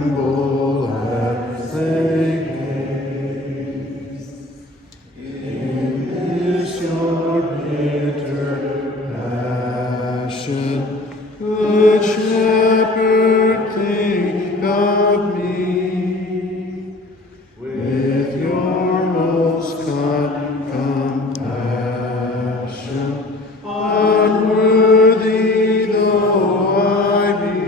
tremble as they gaze. In this your bitter passion, good Shepherd, think of me. With your most compassion, unworthy though I be,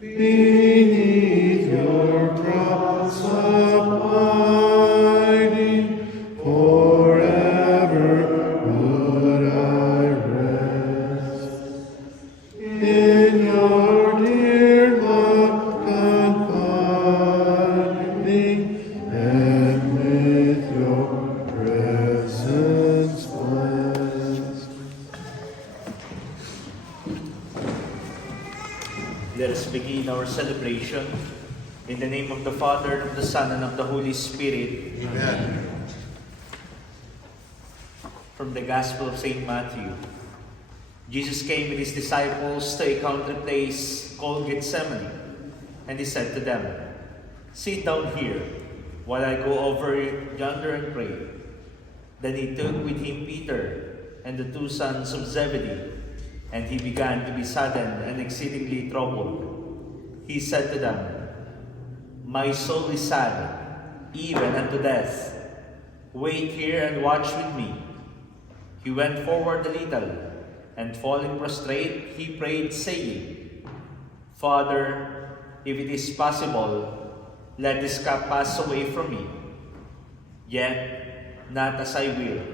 beneath your cross abiding, forever would I rest. In your dear love confiding, and with your presence blessed. Let us begin our celebration in the name of the Father, and of the Son, and of the Holy Spirit. Amen. From the Gospel of St. Matthew. Jesus came with his disciples to a country place called Gethsemane, and he said to them, "Sit down here, while I go over yonder and pray." Then he took with him Peter and the two sons of Zebedee, and he began to be saddened and exceedingly troubled. He said to them, "My soul is sad, even unto death. Wait here and watch with me." He went forward a little, and falling prostrate, he prayed, saying, "Father, if it is possible, let this cup pass away from me. Yet not as I will,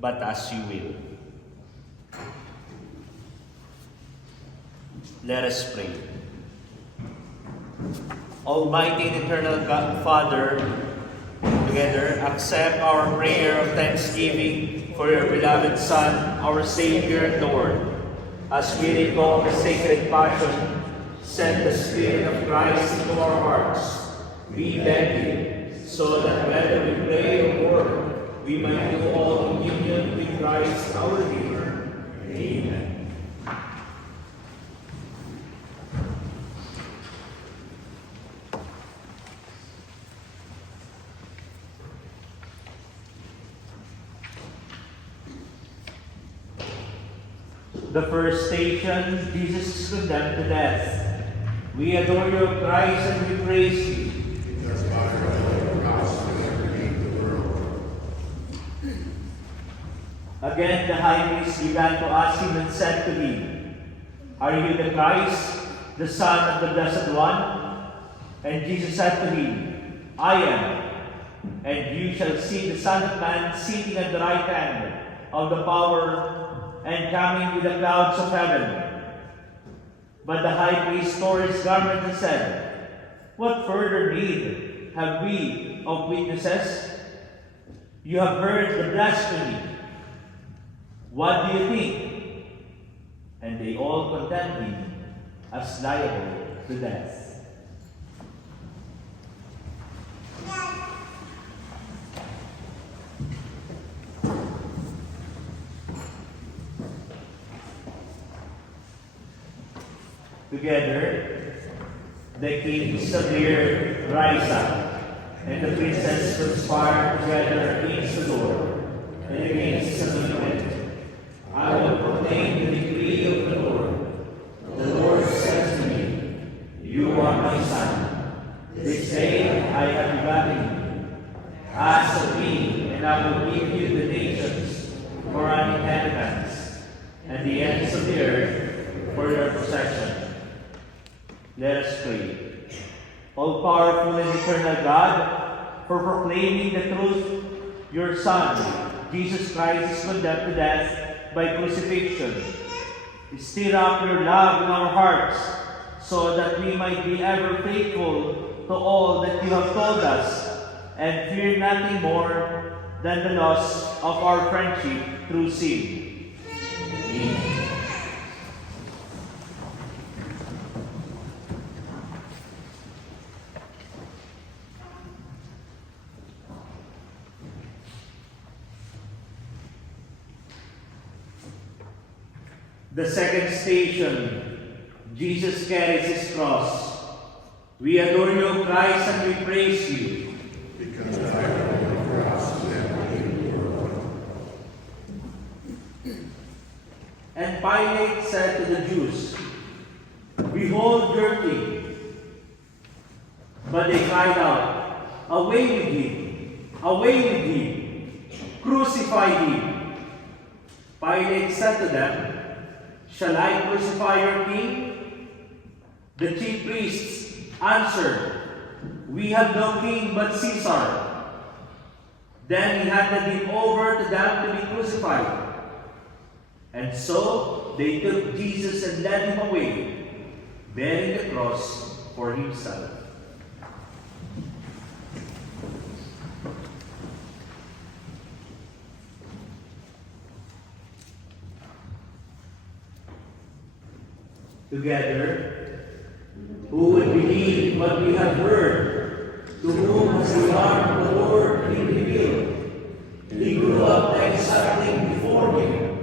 but as you will." Let us pray. Almighty and eternal God, Father, together accept our prayer of thanksgiving for your beloved Son, our Savior and Lord. As we recall the sacred passion, send the Spirit of Christ into our hearts. We beg you, so that whether we pray or work, we might do all in union with Christ our Redeemer. Amen. The first station, Jesus is condemned to death. We adore you, Christ, and we praise you. Again, the high priest began to ask him and said to him, "Are you the Christ, the Son of the Blessed One?" And Jesus said to him, "I am. And you shall see the Son of Man sitting at the right hand of the power and coming with the clouds of heaven." But the high priest tore his garment and said, "What further need have we of witnesses? You have heard the blasphemy. What do you think?" And they all condemned him as liable to death. Together, the kings of the earth rise up, and the princes conspire together against the Lord and against His anointed. I will proclaim the decree of the Lord. The Lord says to me, "You are my son. This day I have begotten you. Ask of me, and I will give you the nations for an inheritance, and the ends of the earth for your possession." Let us pray. All-powerful and eternal God, for proclaiming the truth, your Son, Jesus Christ, is condemned to death by crucifixion. Stir up your love in our hearts, so that we might be ever faithful to all that you have told us, and fear nothing more than the loss of our friendship through sin. Amen. The second station, Jesus carries his cross. We adore you, Christ, and we praise you. Because I am the cross and you were. And Pilate said to the Jews, Behold your king. But they cried out, Away with him! Away with him! Crucify him! Pilate said to them, Shall I crucify your king? The chief priests answered, We have no king but Caesar. Then he handed him over to them to be crucified. And so they took Jesus and led him away, bearing the cross for himself. Together, who would believe what we have heard? To whom has the arm of the Lord been revealed? He grew up like something before him,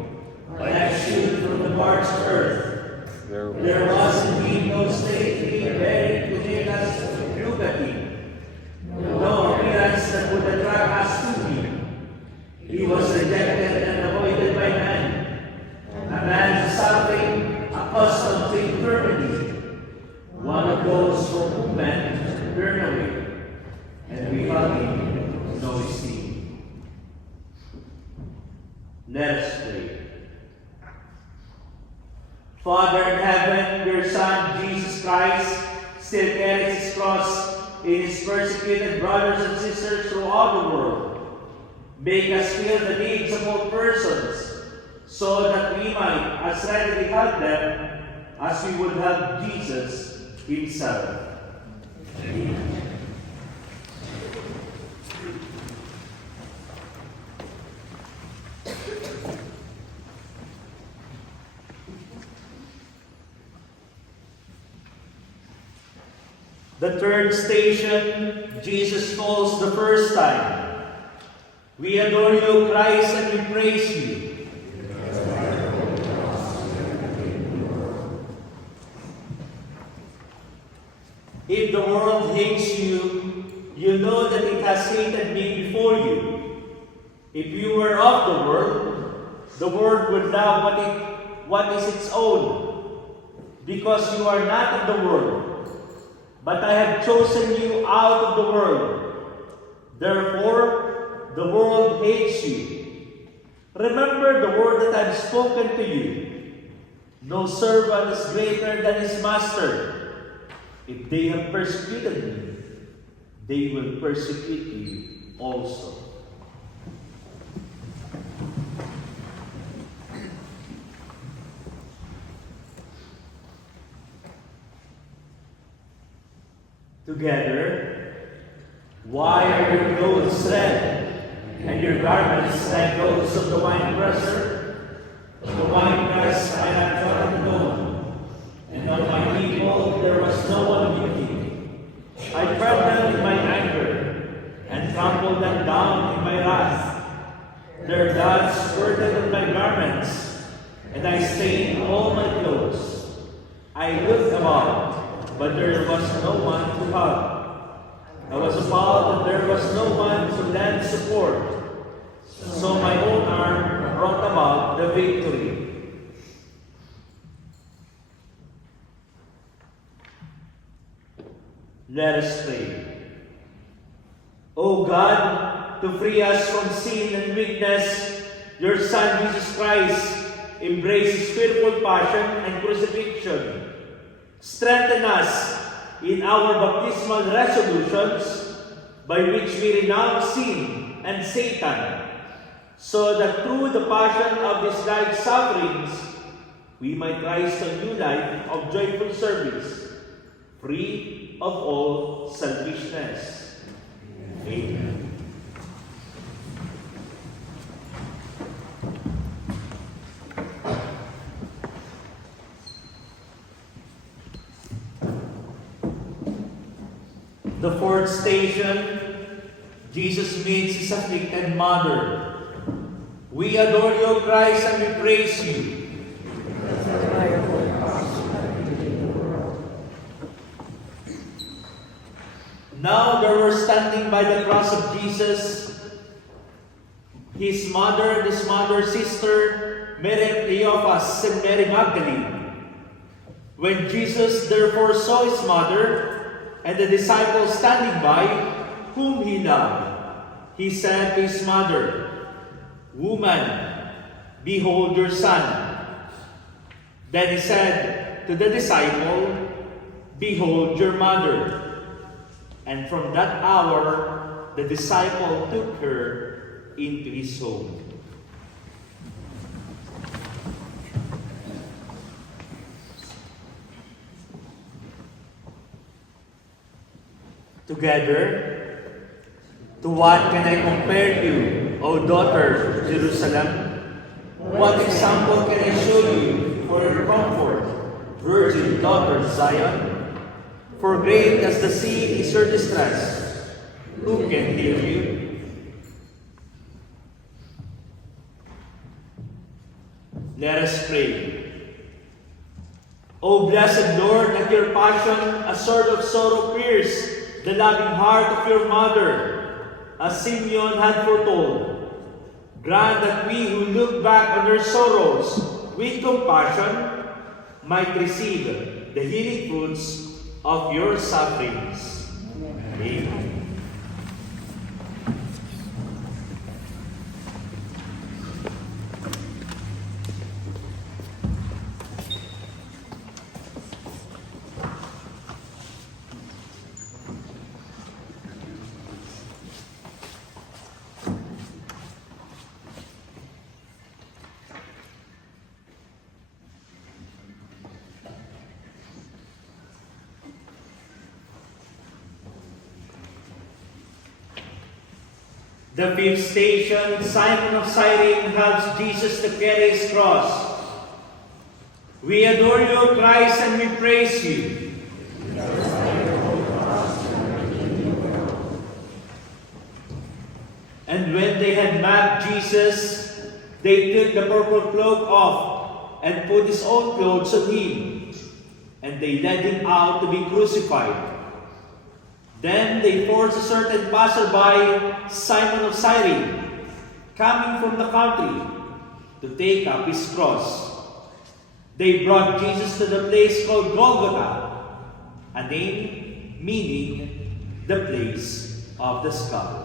like a shoot from the parched earth. There was indeed no state being buried to make us look at him, no appearance that would attract us to him. He was rejected and avoided by men, a man suffering, accustomed to infirmity, one of those for whom men turn away, and we held him no esteem. Let us pray. Father in heaven, your Son, Jesus Christ, still carries his cross in his persecuted brothers and sisters throughout the world. Make us feel the needs of all persons, so that we might as readily help them as we would help Jesus himself. Amen. The third station, Jesus falls the first time. We adore you, Christ, and we praise you. If the world hates you, you know that it has hated me before you. If you were of the world would love what is its own, because you are not of the world. But I have chosen you out of the world. Therefore, the world hates you. Remember the word that I have spoken to you. No servant is greater than his master. If they have persecuted me, they will persecute you also. Together, why are your clothes red, and your garments like those of the winepresser? The winepress I had trodden alone, and of my people there was no one with me. I tread them in my anger, and trampled them down in my wrath. Their blood spurted on my garments, and I stained all my clothes. I looked about, but there was no one to help. I was appalled that there was no one to lend support. So my own arm brought about the victory. Let us pray. O God, to free us from sin and weakness, your Son Jesus Christ embraced his fearful passion and crucifixion. Strengthen us in our baptismal resolutions by which we renounce sin and Satan, so that through the passion of these life sufferings, we might rise to a new life of joyful service, free of all selfishness. Amen. The fourth station, Jesus meets his afflicted mother. We adore you, Christ, and we praise you. Now there were standing by the cross of Jesus his mother, his mother's sister, Mary of Cleophas, and Mary Magdalene. When Jesus therefore saw his mother and the disciples standing by, whom he loved, he said to his mother, "Woman, behold your son." Then he said to the disciple, "Behold your mother." And from that hour, the disciple took her into his home. Together, to what can I compare you, O daughter Jerusalem? What example can I show you for your comfort, virgin daughter Zion? For great as the sea is your distress, who can heal you? Let us pray. O blessed Lord, at your passion a sword of sorrow pierced the loving heart of your mother, as Simeon had foretold. Grant that we who look back on her sorrows with compassion might receive the healing fruits of your sufferings. Amen. The fifth station, Simon of Cyrene helps Jesus to carry his cross. We adore you, Christ, and we praise you. And when they had mocked Jesus, they took the purple cloak off and put his own clothes on him, and they led him out to be crucified. Then they forced a certain passerby, Simon of Cyrene, coming from the country, to take up his cross. They brought Jesus to the place called Golgotha, a name meaning the place of the skull.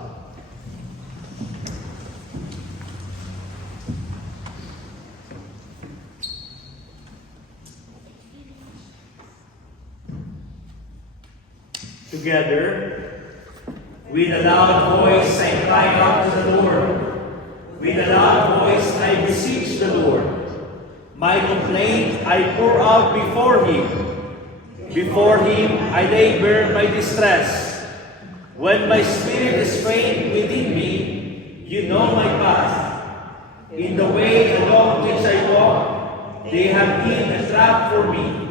Together, with a loud voice I cry out to the Lord. With a loud voice I beseech the Lord. My complaint I pour out before him. Before him I lay bare my distress. When my spirit is faint within me, you know my path. In the way along which I walk, they have hid a trap for me.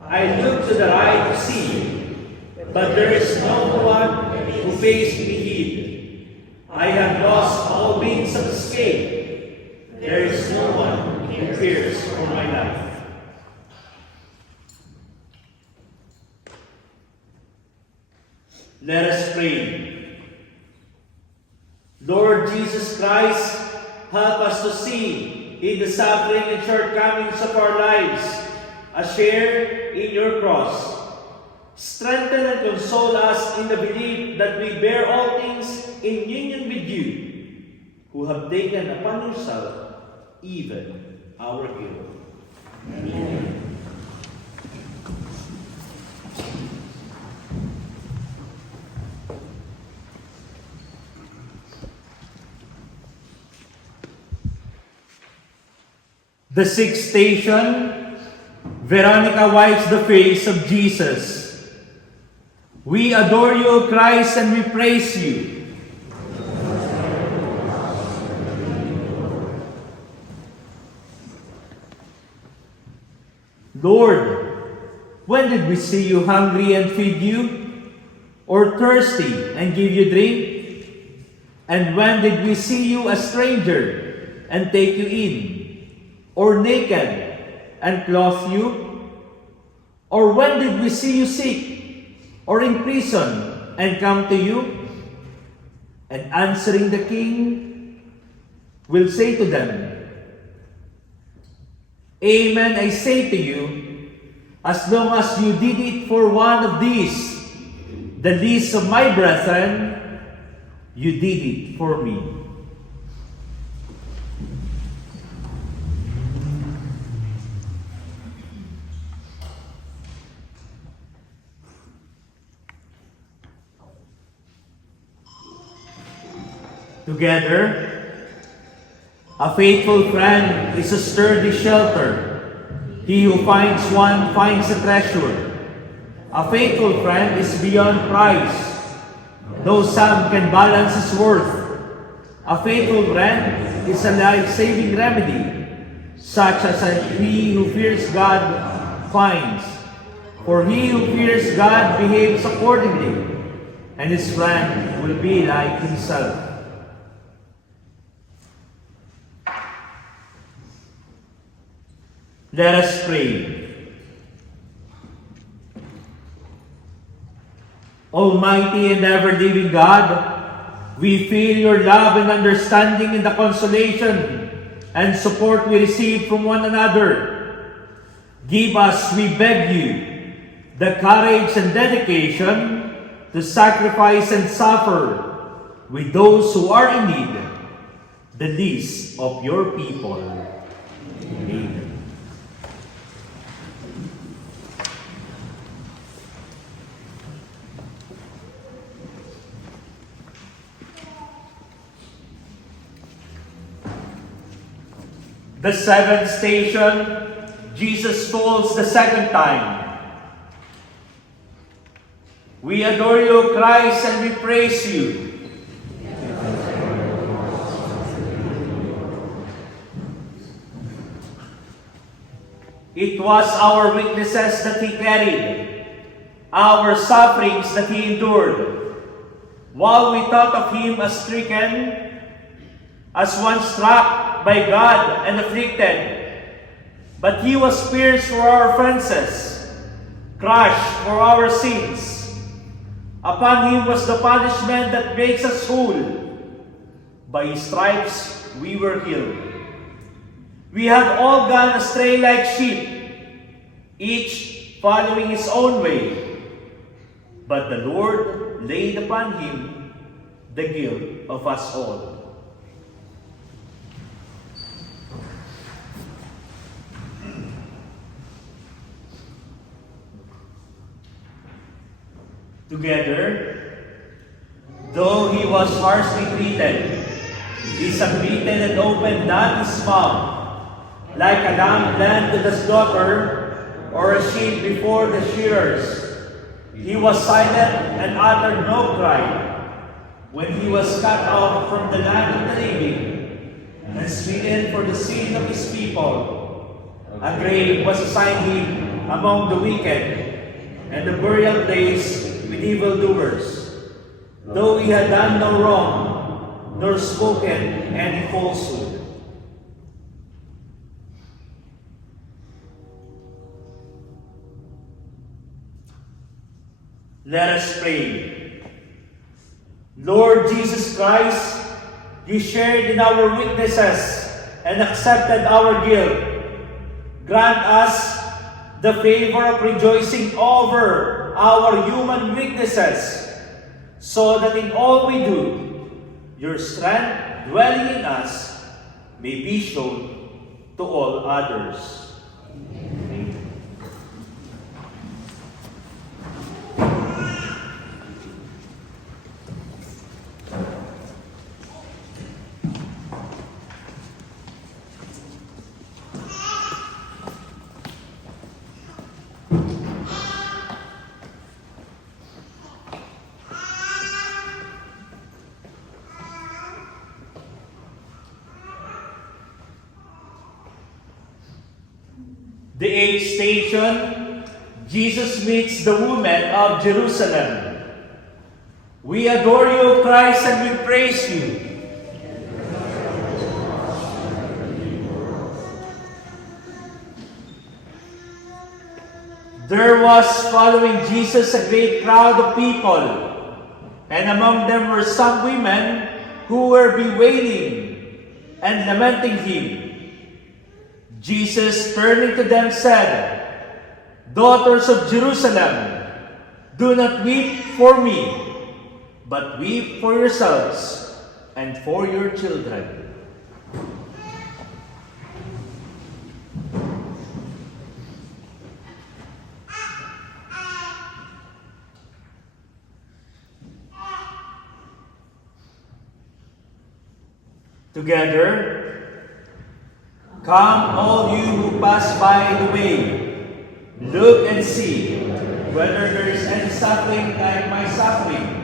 I look to the right to see, but there is no one who pays me heed. I have lost all means of escape. There is no one who cares for my life. Let us pray. Lord Jesus Christ, help us to see in the suffering and shortcomings of our lives a share in your cross. Strengthen and console us in the belief that we bear all things in union with you, who have taken upon yourself even our guilt. Amen. The sixth station, Veronica wipes the face of Jesus. We adore you, Christ, and we praise you. Lord, when did we see you hungry and feed you, or thirsty and give you drink? And when did we see you a stranger and take you in, or naked and clothe you? Or when did we see you sick, or in prison, and come to you? And answering the king will say to them, Amen, I say to you, as long as you did it for one of these, the least of my brethren, you did it for me. Together, a faithful friend is a sturdy shelter. He who finds one finds a treasure. A faithful friend is beyond price. No sum can balance his worth. A faithful friend is a life-saving remedy, such as he who fears God finds. For he who fears God behaves accordingly, and his friend will be like himself. Let us pray. Almighty and ever-living God, we feel your love and understanding in the consolation and support we receive from one another. Give us, we beg you, the courage and dedication to sacrifice and suffer with those who are in need, the least of your people. Amen. The seventh station, Jesus tolls the second time. We adore you, Christ, and we praise you. It was our weaknesses that he carried, our sufferings that he endured. While we thought of him as stricken, as one struck by God and afflicted, but he was pierced for our offenses, crushed for our sins. Upon him was the punishment that makes us whole. By his stripes we were healed. We have all gone astray like sheep, each following his own way. But the Lord laid upon him the guilt of us all. Together, though he was harshly treated, he submitted and opened not his mouth, like a lamb led to the slaughter, or a sheep before the shearers. He was silent and uttered no cry. When he was cut off from the land of the living, and smitten for the sin of his people, a grave was assigned him among the wicked, and the burial place with evildoers, though he had done no wrong, nor spoken any falsehood. Let us pray. Lord Jesus Christ, you shared in our weaknesses and accepted our guilt. Grant us the favor of rejoicing over our human weaknesses, so that in all we do, your strength dwelling in us may be shown to all others. Amen. The eighth station, Jesus meets the woman of Jerusalem. We adore you, Christ, and we praise you. There was following Jesus a great crowd of people. And among them were some women who were bewailing and lamenting him. Jesus, turning to them, said, "Daughters of Jerusalem, do not weep for me, but weep for yourselves and for your children." Together, come all you who pass by the way, look and see whether there is any suffering like my suffering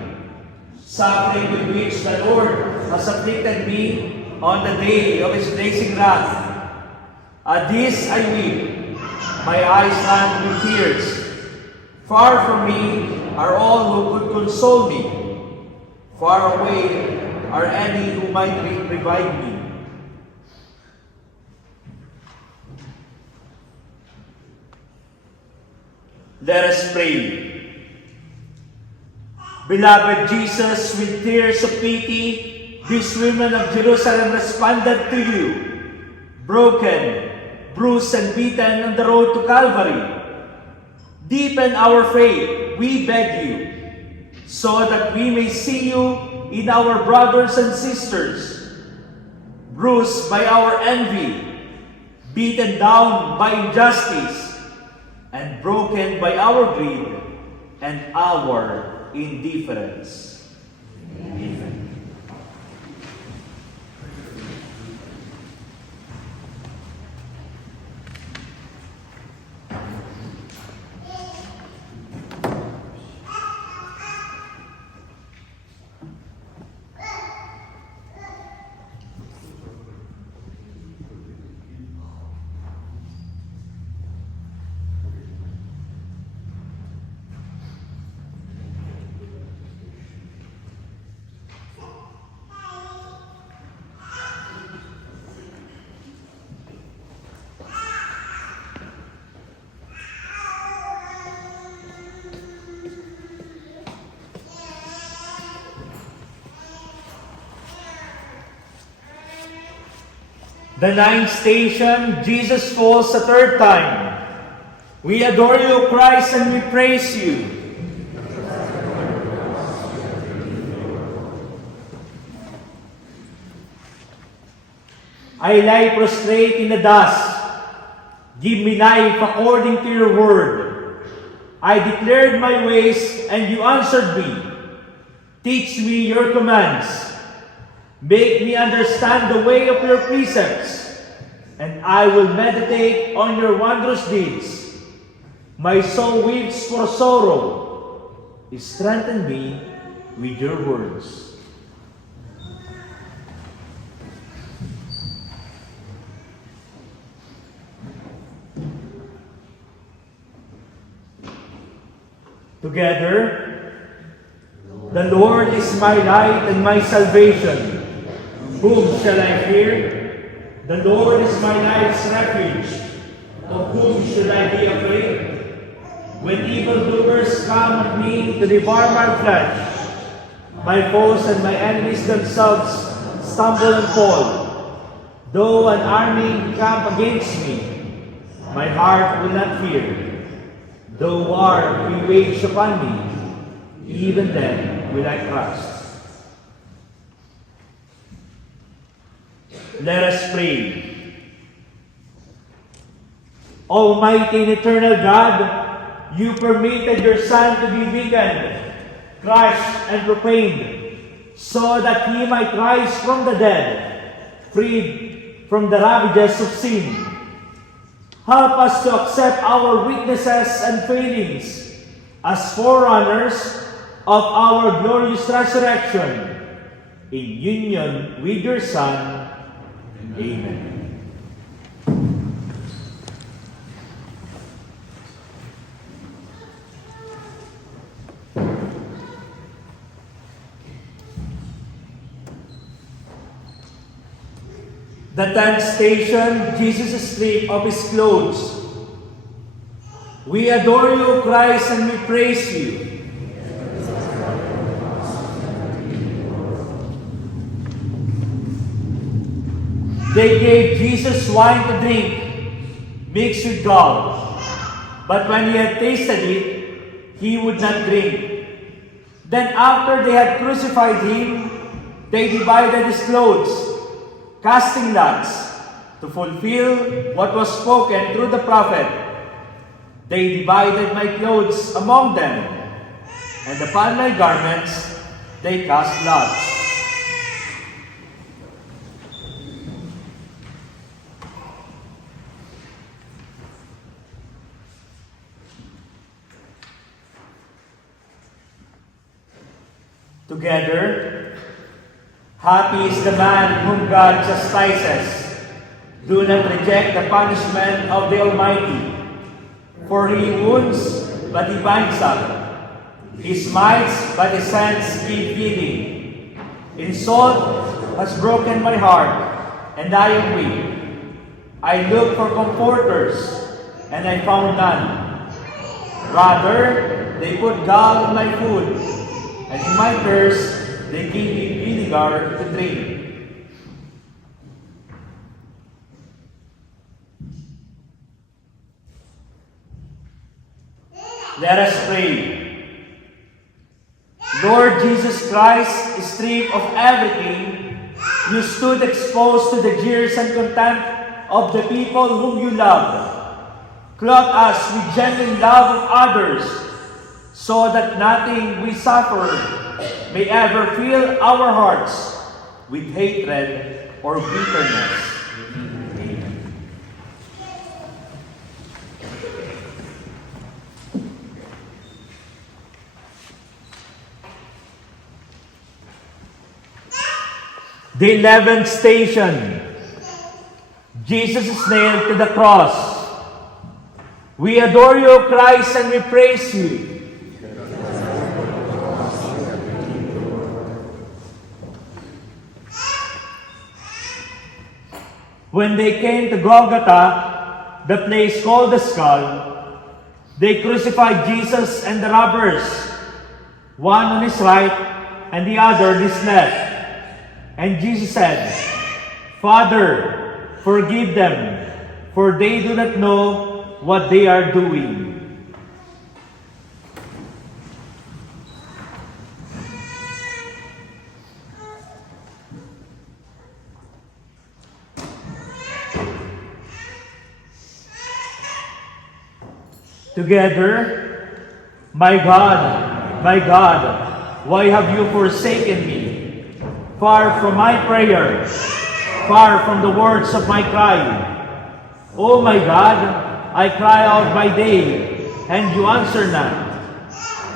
with which the Lord has afflicted me on the day of his blazing wrath. At this I weep, my eyes land with tears. Far from me are all who could console me. Far away are any who might revive me. Let us pray. Beloved Jesus, with tears of pity, these women of Jerusalem responded to you, broken, bruised, and beaten on the road to Calvary. Deepen our faith, we beg you, so that we may see you in our brothers and sisters, bruised by our envy, beaten down by injustice, and broken by our greed and our indifference. Amen. The ninth station, Jesus falls a third time. We adore you, Christ, and we praise you. I lie prostrate in the dust. Give me life according to your word. I declared my ways, and you answered me. Teach me your commands. Make me understand the way of your precepts, and I will meditate on your wondrous deeds. My soul weeps for sorrow. Strengthen me with your words. Together, the Lord is my light and my salvation. Whom shall I fear? The Lord is my life's refuge. Of whom should I be afraid? When evildoers come at me to devour my flesh, my foes and my enemies themselves stumble and fall. Though an army camp against me, my heart will not fear. Though war be waged upon me, even then will I trust. Let us pray. Almighty and eternal God, you permitted your Son to be weakened, crushed, and profaned, so that he might rise from the dead, freed from the ravages of sin. Help us to accept our weaknesses and failings as forerunners of our glorious resurrection, in union with your Son. Amen. The 10th station, Jesus stripped of his clothes. We adore you, Christ, and we praise you. They gave Jesus wine to drink, mixed with gall. But when he had tasted it, he would not drink. Then after they had crucified him, they divided his clothes, casting lots, to fulfill what was spoken through the prophet. They divided my clothes among them, and upon my garments they cast lots. Together, happy is the man whom God chastises. Do not reject the punishment of the Almighty, for he wounds, but he binds up. He smites, but his hands keep beating. Insult has broken my heart, and I am weak. I looked for comforters, and I found none. Rather, they put gall in my food, and in my purse they gave me vinegar to drink. Let us pray. Lord Jesus Christ, stripped of everything, you stood exposed to the jeers and contempt of the people whom you love. Clothe us with genuine love of others, so that nothing we suffer may ever fill our hearts with hatred or bitterness. Amen. The 11th station. Jesus is nailed to the cross. We adore you, Christ, and we praise you. When they came to Golgotha, the place called the Skull, they crucified Jesus and the robbers, one on his right and the other on his left. And Jesus said, Father, forgive them, for they do not know what they are doing. Together, my God, why have you forsaken me? Far from my prayer, far from the words of my cry. Oh my God, I cry out by day, and you answer not.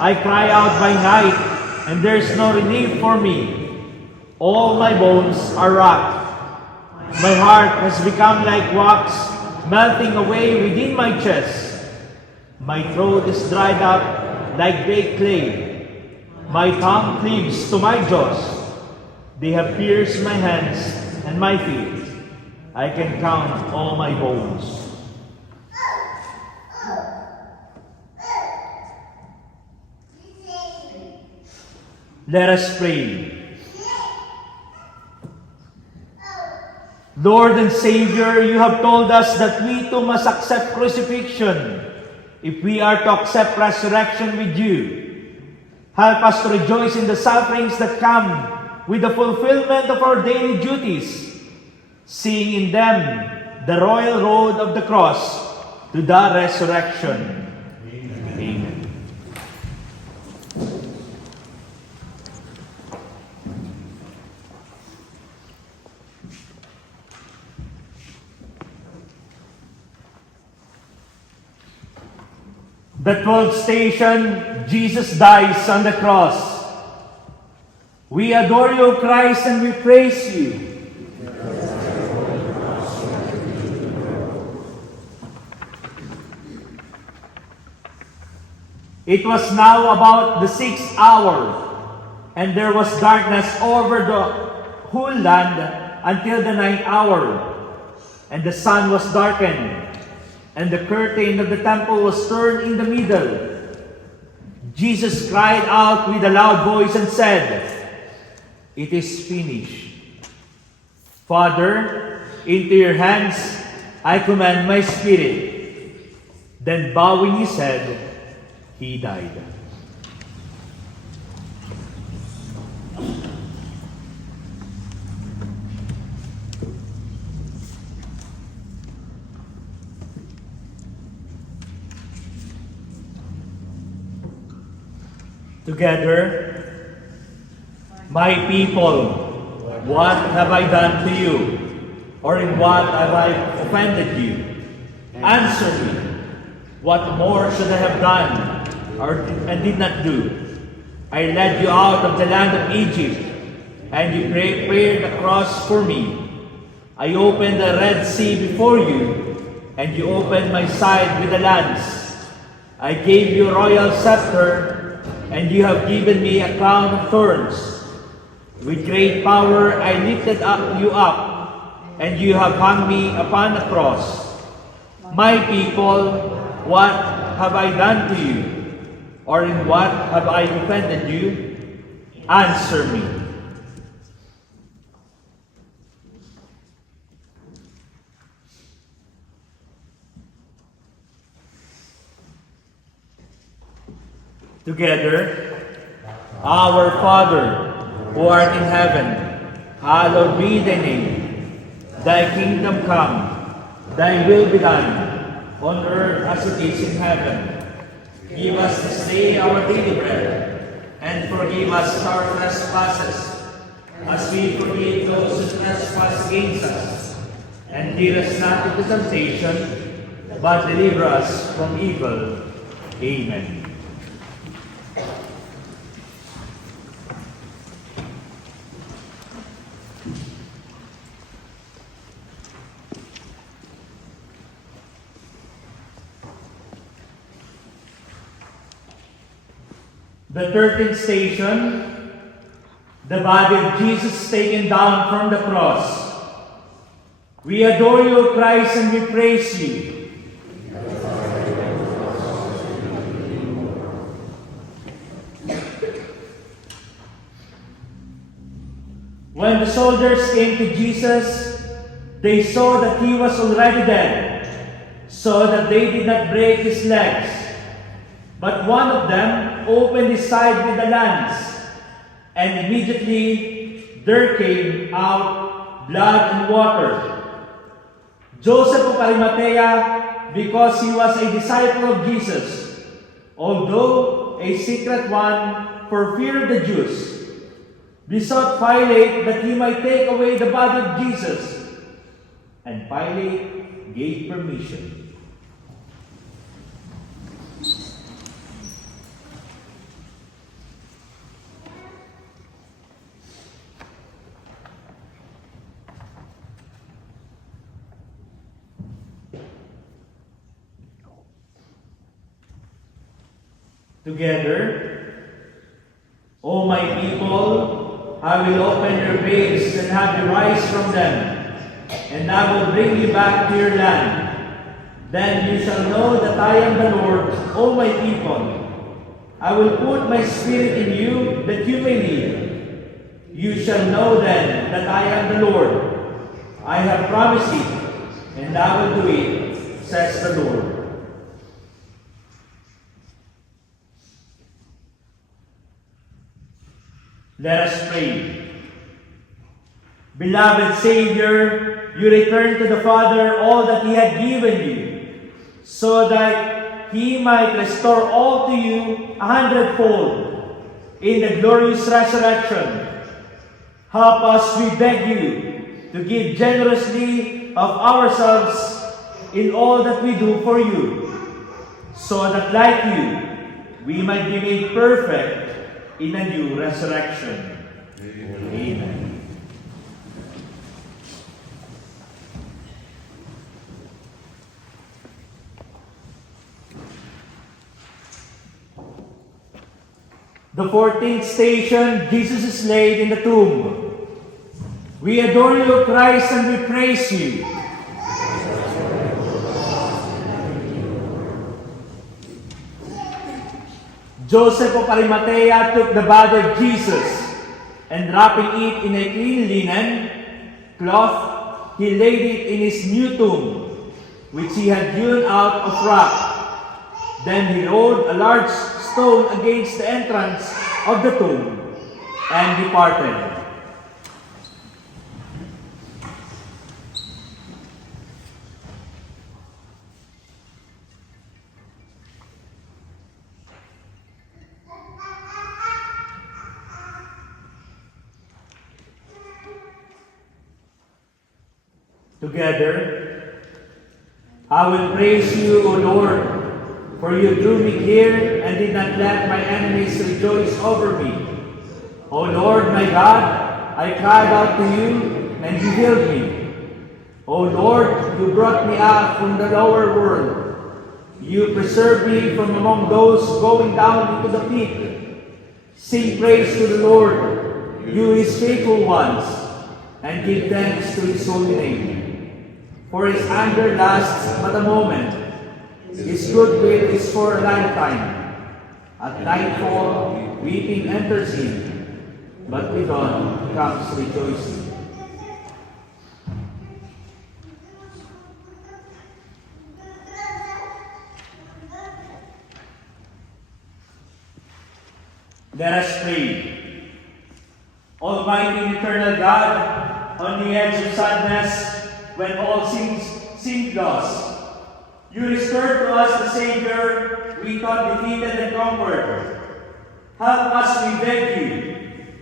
I cry out by night, and there is no relief for me. All my bones are rocked. My heart has become like wax, melting away within my chest. My throat is dried up like baked clay. My tongue cleaves to my jaws. They have pierced my hands and my feet. I can count all my bones. Let us pray. Lord and Savior, you have told us that we too must accept crucifixion if we are to accept resurrection with you. Help us to rejoice in the sufferings that come with the fulfillment of our daily duties, seeing in them the royal road of the cross to the resurrection. Amen. Amen. The 12th station, Jesus dies on the cross. We adore you, Christ, and we praise you. It was now about the 6th hour, and there was darkness over the whole land until the 9th hour, and the sun was darkened, and the curtain of the temple was turned in the middle. Jesus cried out with a loud voice and said, "It is finished." Father, into your hands I commend my spirit. Then bowing his head, he died. Together, my people, what have I done to you? Or in what have I offended you? Answer me. What more should I have done and did not do? I led you out of the land of Egypt, and you prepared the cross for me. I opened the Red Sea before you, and you opened my side with a lance. I gave you a royal scepter, and you have given me a crown of thorns. With great power I lifted you up, and you have hung me upon the cross. My people, what have I done to you? Or in what have I offended you? Answer me. Together, Our Father, who art in heaven, hallowed be thy name. Thy kingdom come, thy will be done, on earth as it is in heaven. Give us this day our daily bread, and forgive us our trespasses, as we forgive those who trespass against us. And lead us not into temptation, but deliver us from evil. Amen. The 13th station, the body of Jesus taken down from the cross. We adore you, Christ, and we praise you. When the soldiers came to Jesus, they saw that he was already dead, so that they did not break his legs. But one of them opened his side with a lance, and immediately there came out blood and water. Joseph of Arimathea, because he was a disciple of Jesus, although a secret one for fear of the Jews, besought Pilate that he might take away the body of Jesus. And Pilate gave permission. Together, O my people, I will open your graves and have you rise from them, and I will bring you back to your land. Then you shall know that I am the Lord, O my people. I will put my spirit in you, that you may live. You shall know then that I am the Lord. I have promised it, and I will do it, says the Lord. Let us pray. Beloved Savior, you returned to the Father all that He had given you, so that He might restore all to you 100-fold in the glorious resurrection. Help us, we beg you, to give generously of ourselves in all that we do for you, so that like you, we might be made perfect in a new resurrection. Amen. The 14th station, Jesus is laid in the tomb. We adore you, Christ, and we praise you. Joseph of Arimathea took the body of Jesus, and wrapping it in a clean linen cloth, he laid it in his new tomb, which he had hewn out of rock. Then he rolled a large stone against the entrance of the tomb and departed. Together, I will praise you, O Lord, for you drew me here and did not let my enemies rejoice over me. O Lord, my God, I cried out to you, and you healed me. O Lord, you brought me out from the lower world. You preserved me from among those going down into the pit. Sing praise to the Lord, you his faithful ones, and give thanks to his holy name. For his anger lasts but a moment. His goodwill is for a lifetime. At nightfall, weeping enters in, but with dawn comes rejoicing. Let us pray. Almighty and eternal God, on the edge of sadness, when all seemed lost, you restored to us the Savior we thought defeated and conquered. Help us, we beg you,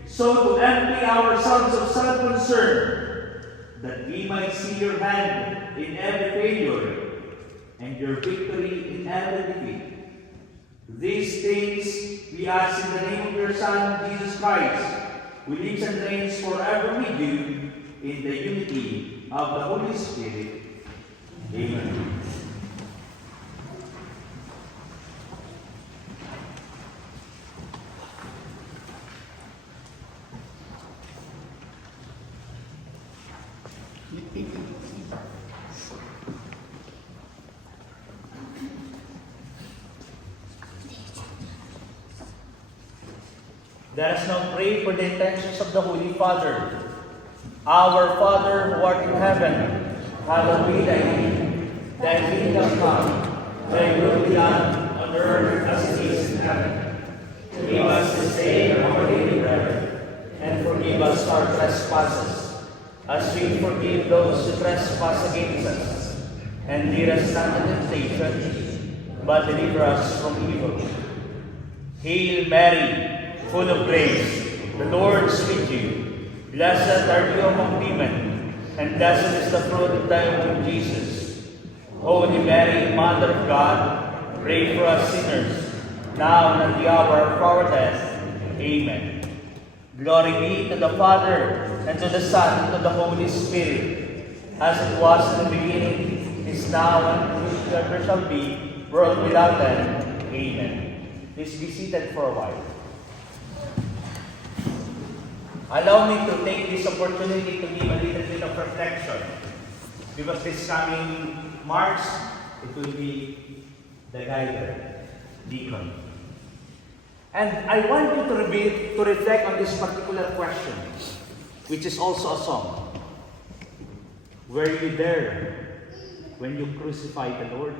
so to empty ourselves of self-concern, that we might see your hand in every failure and your victory in every defeat. These things we ask in the name of your Son, Jesus Christ, who lives and reigns forever with you in the unity of the Holy Spirit. Amen. Let us now pray for the intentions of the Holy Father. Our Father who art in heaven, hallowed be thy name. Thy kingdom come, thy will be done on earth as it is in heaven. Give us this day our daily bread, and forgive us our trespasses, as we forgive those who trespass against us. And lead us not into temptation, but deliver us from evil. Hail Mary, full of grace, the Lord is with you. Blessed are you among women, and blessed is the fruit of thy womb, Jesus. Holy Mary, Mother of God, pray for us sinners, now and at the hour of our death. Amen. Glory be to the Father, and to the Son, and to the Holy Spirit, as it was in the beginning, is now, and ever shall be, world without end. Amen. Please be seated for a while. Allow me to take this opportunity to give a little bit of reflection, because this coming March, it will be the Guider, Deacon. And I want you to reflect on this particular question, which is also a song. Were you there when you crucified the Lord?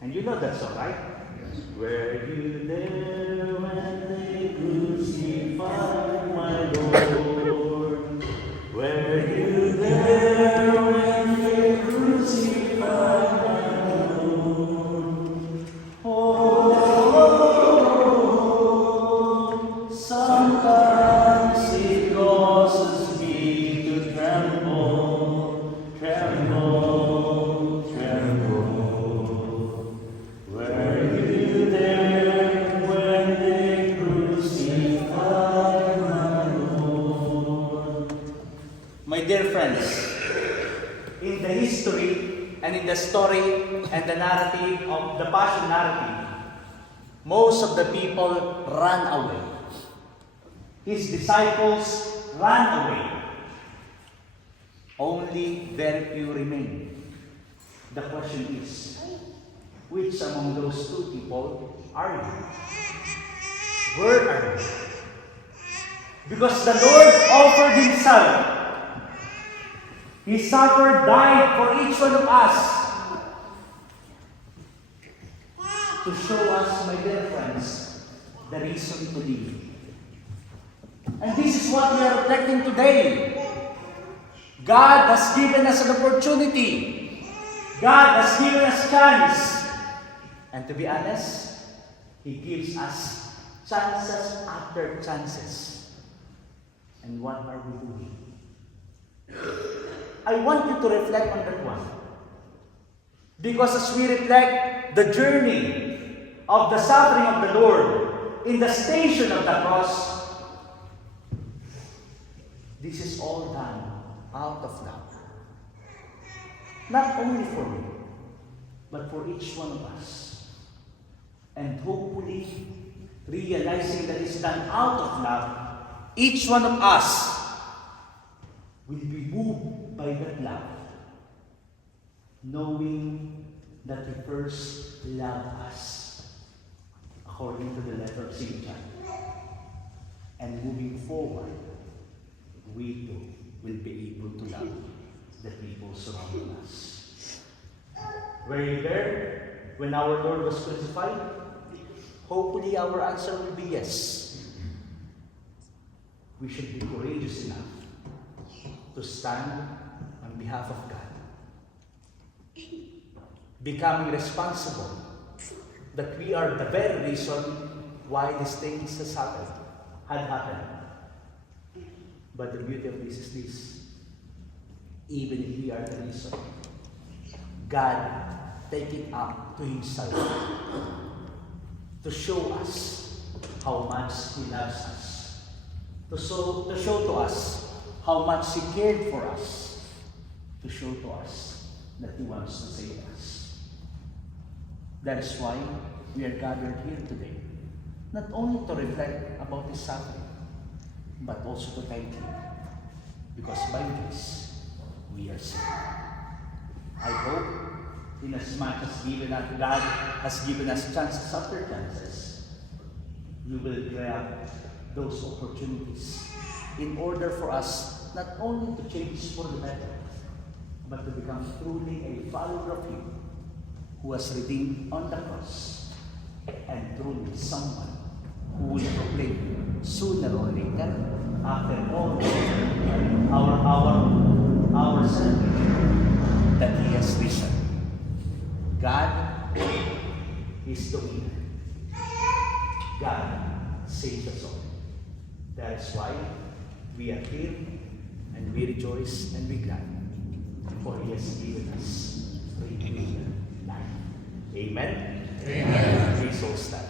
And you know that song, right? Were you there when they crucified my Lord? Were you there when they crucified my Lord? Oh, sometimes it causes me to tremble, tremble, tremble. My dear friends, in the history and in the story and the narrative of the Passion narrative, most of the people ran away. His disciples ran away. Only very few remained. The question is, which among those two people are you? Where are you? Because the Lord offered Himself. He suffered, died for each one of us to show us, my dear friends, the reason to live. And this is what we are reflecting today. God has given us an opportunity. God has given us chance. And to be honest, He gives us chances after chances. And what are we doing? I want you to reflect on that one. Because as we reflect the journey of the suffering of the Lord in the station of the cross, this is all done out of love. Not only for me, but for each one of us. And hopefully, realizing that it's done out of love, each one of us will be moved by that love, knowing that He first loved us, according to the letter of St. John. And moving forward, we too will be able to love the people surrounding us. Were you there when our Lord was crucified? Hopefully our answer will be yes. We should be courageous enough to stand on behalf of God. Becoming responsible that we are the very reason why these things had happened. But the beauty of this is this. Even if we are the reason, God take it up to Himself to show us how much He loves us. To show to us how much He cared for us. To show to us that He wants to save us. That is why we are gathered here today. Not only to reflect about His suffering, but also to thank Him. Because by this, we are saved. I hope, inasmuch as God has given us chances after chances, we will grab those opportunities in order for us not only to change for the better, but to become truly a follower of Him who was redeemed on the cross, and truly someone who will proclaim sooner or later, after all our celebration, that He has risen. God is the winner. God saves us all. That is why we are here, and we rejoice and we glad, for He has given us renewed life. Amen? Amen. Please all stand.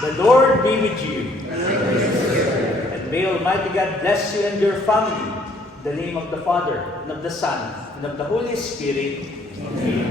The Lord be with you. And may Almighty God bless you and your family. In the name of the Father, and of the Son, and of the Holy Spirit. Amen.